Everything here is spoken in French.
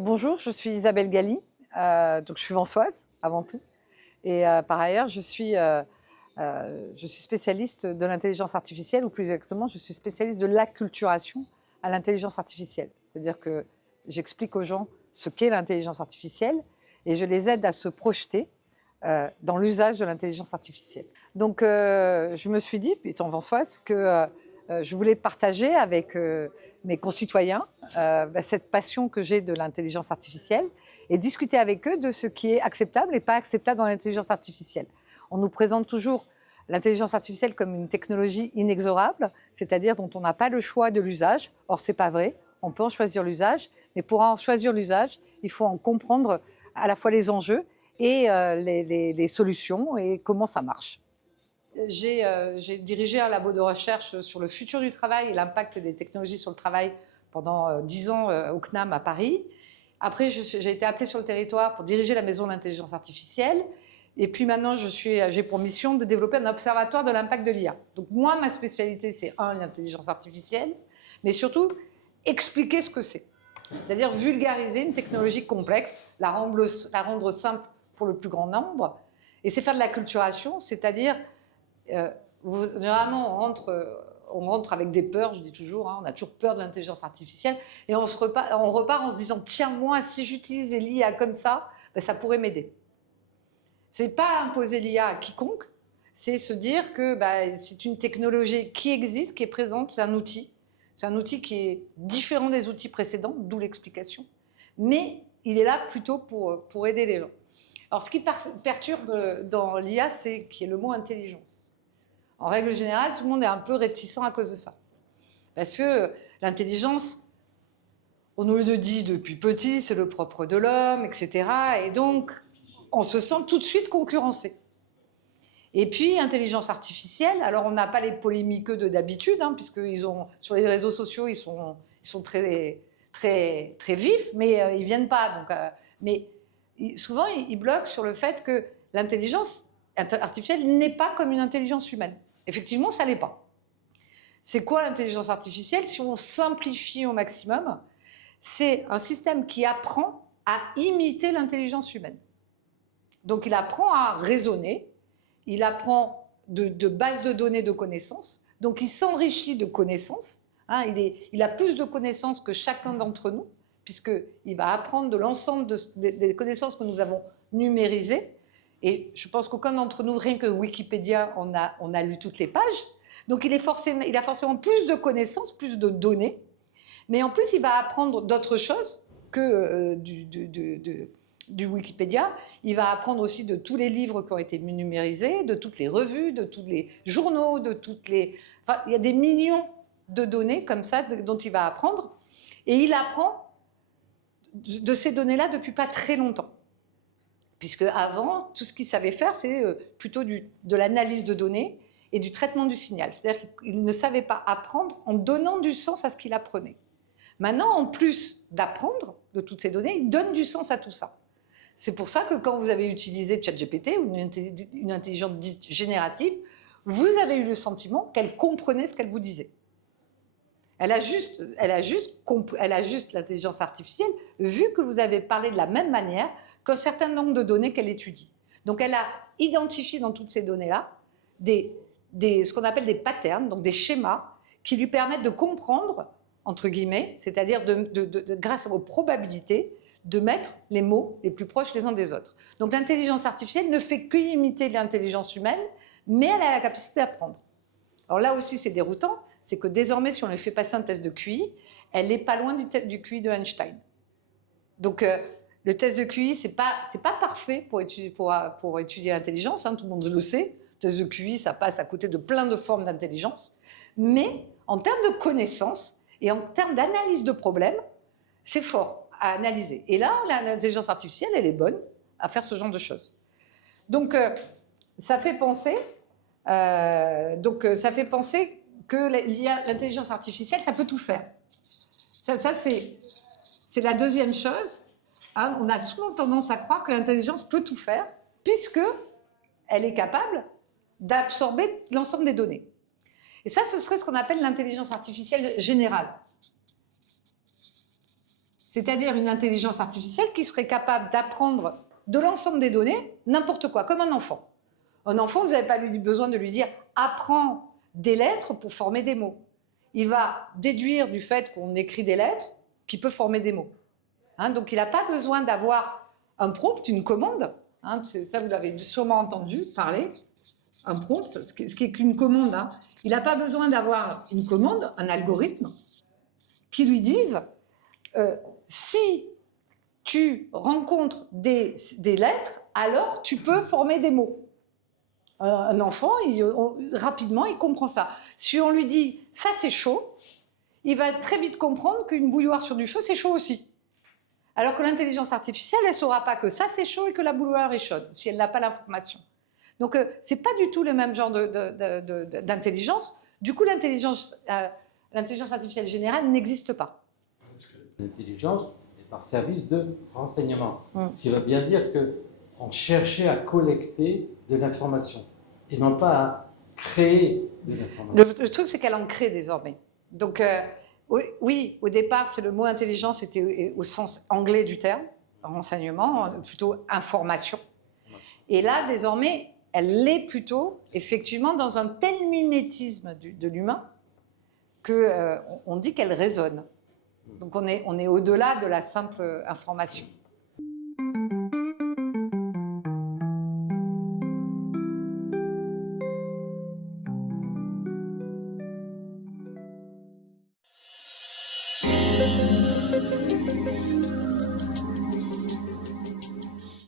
Bonjour, je suis Isabelle Galli, je suis vansoise avant tout. Et par ailleurs, je suis spécialiste de l'intelligence artificielle, ou plus exactement, je suis spécialiste de l'acculturation à l'intelligence artificielle. C'est-à-dire que j'explique aux gens ce qu'est l'intelligence artificielle et je les aide à se projeter dans l'usage de l'intelligence artificielle. Donc je me suis dit, étant vansoise, que je voulais partager avec mes concitoyens cette passion que j'ai de l'intelligence artificielle et discuter avec eux de ce qui est acceptable et pas acceptable dans l'intelligence artificielle. On nous présente toujours l'intelligence artificielle comme une technologie inexorable, c'est-à-dire dont on n'a pas le choix de l'usage. Or, ce n'est pas vrai. On peut en choisir l'usage, mais pour en choisir l'usage, il faut en comprendre à la fois les enjeux et les solutions et comment ça marche. J'ai dirigé un labo de recherche sur le futur du travail et l'impact des technologies sur le travail pendant 10 ans au CNAM à Paris. Après, j'ai été appelée sur le territoire pour diriger la maison d'intelligence artificielle. Et puis maintenant, j'ai pour mission de développer un observatoire de l'impact de l'IA. Donc moi, ma spécialité, c'est l'intelligence artificielle, mais surtout expliquer ce que c'est. C'est-à-dire vulgariser une technologie complexe, la rendre simple pour le plus grand nombre. Et c'est faire de l'acculturation, c'est-à-dire, généralement, on rentre avec des peurs, je dis toujours, on a toujours peur de l'intelligence artificielle, et on repart en se disant, tiens, moi, si j'utilisais l'IA comme ça, ben, ça pourrait m'aider. C'est pas imposer l'IA à quiconque, c'est se dire que ben, c'est une technologie qui existe, qui est présente, c'est un outil. C'est un outil qui est différent des outils précédents, d'où l'explication, mais il est là plutôt pour aider les gens. Alors, ce qui perturbe dans l'IA, c'est qu'il y a le mot intelligence. En règle générale, tout le monde est un peu réticent à cause de ça. Parce que l'intelligence, on nous le dit depuis petit, c'est le propre de l'homme, etc. Et donc, on se sent tout de suite concurrencé. Et puis, intelligence artificielle, alors on n'a pas les polémiqueux d'habitude, puisque sur les réseaux sociaux, ils sont très, très, très vifs, mais ils ne viennent pas. Mais souvent, ils bloquent sur le fait que l'intelligence artificielle n'est pas comme une intelligence humaine. Effectivement, ça ne l'est pas. C'est quoi l'intelligence artificielle? Si on simplifie au maximum, c'est un système qui apprend à imiter l'intelligence humaine. Donc, il apprend à raisonner, il apprend de bases de données de connaissances, donc il s'enrichit de connaissances. Il a plus de connaissances que chacun d'entre nous, puisqu'il va apprendre de l'ensemble des connaissances que nous avons numérisées. Et je pense qu'aucun d'entre nous, rien que Wikipédia, on a lu toutes les pages. Donc il a forcément plus de connaissances, plus de données. Mais en plus, il va apprendre d'autres choses que du Wikipédia. Il va apprendre aussi de tous les livres qui ont été numérisés, de toutes les revues, de tous les journaux, Enfin, il y a des millions de données comme ça dont il va apprendre. Et il apprend de ces données-là depuis pas très longtemps. Puisque avant, tout ce qu'il savait faire, c'est plutôt de l'analyse de données et du traitement du signal. C'est-à-dire qu'il ne savait pas apprendre en donnant du sens à ce qu'il apprenait. Maintenant, en plus d'apprendre de toutes ces données, il donne du sens à tout ça. C'est pour ça que quand vous avez utilisé ChatGPT ou une intelligence dite générative, vous avez eu le sentiment qu'elle comprenait ce qu'elle vous disait. Elle a juste l'intelligence artificielle, vu que vous avez parlé de la même manière qu'un certain nombre de données qu'elle étudie. Donc elle a identifié dans toutes ces données-là ce qu'on appelle des patterns, donc des schémas, qui lui permettent de comprendre, entre guillemets, c'est-à-dire grâce aux probabilités, de mettre les mots les plus proches les uns des autres. Donc l'intelligence artificielle ne fait qu'imiter l'intelligence humaine, mais elle a la capacité d'apprendre. Alors là aussi, c'est déroutant, c'est que désormais, si on lui fait passer un test de QI, elle n'est pas loin du QI de Einstein. Donc le test de QI, c'est pas parfait pour étudier l'intelligence, tout le monde le sait. Le test de QI, ça passe à côté de plein de formes d'intelligence. Mais en termes de connaissances et en termes d'analyse de problèmes, c'est fort à analyser. Et là, l'intelligence artificielle, elle est bonne à faire ce genre de choses. Donc, ça fait penser que l'intelligence artificielle, ça peut tout faire. Ça c'est la deuxième chose. On a souvent tendance à croire que l'intelligence peut tout faire, puisqu'elle est capable d'absorber l'ensemble des données. Et ça, ce serait ce qu'on appelle l'intelligence artificielle générale. C'est-à-dire une intelligence artificielle qui serait capable d'apprendre de l'ensemble des données, n'importe quoi, comme un enfant. Un enfant, vous n'avez pas besoin de lui dire « apprends des lettres pour former des mots ». Il va déduire du fait qu'on écrit des lettres qui peut former des mots. Hein, donc il n'a pas besoin d'avoir un prompt, une commande. Hein, ça, vous l'avez sûrement entendu parler. Un prompt, ce qui est qu'une commande. Hein. Il n'a pas besoin d'avoir une commande, un algorithme, qui lui dise si tu rencontres des lettres, alors tu peux former des mots. Un enfant, rapidement, il comprend ça. Si on lui dit « ça, c'est chaud », il va très vite comprendre qu'une bouilloire sur du feu, c'est chaud aussi. Alors que l'intelligence artificielle, elle ne saura pas que ça, c'est chaud et que la bouilloire est chaude, si elle n'a pas l'information. Donc, ce n'est pas du tout le même genre d'intelligence. Du coup, l'intelligence artificielle générale n'existe pas. L'intelligence est par service de renseignement. Ce qui veut bien dire qu'on cherchait à collecter de l'information et non pas à créer de l'information. Le truc, c'est qu'elle en crée désormais. Donc, oui, au départ, c'est le mot intelligence était au sens anglais du terme, renseignement, plutôt information. Et là, désormais, elle l'est plutôt, effectivement, dans un tel mimétisme de l'humain qu'on dit qu'elle résonne. Donc, on est au-delà de la simple information.